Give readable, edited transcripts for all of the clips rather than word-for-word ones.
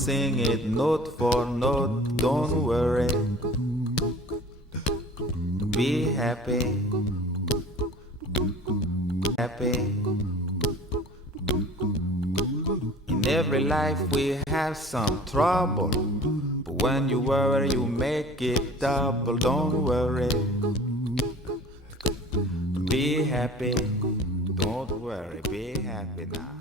Sing it note for note, don't worry. Be happy, happy. In every life we have some trouble, but when you worry you make it double. Don't worry, be happy. Don't worry, be happy now.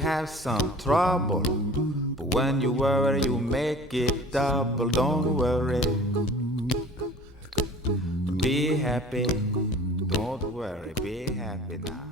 Have some trouble, but when you worry you make it double. Don't worry, be happy. Don't worry, be happy now.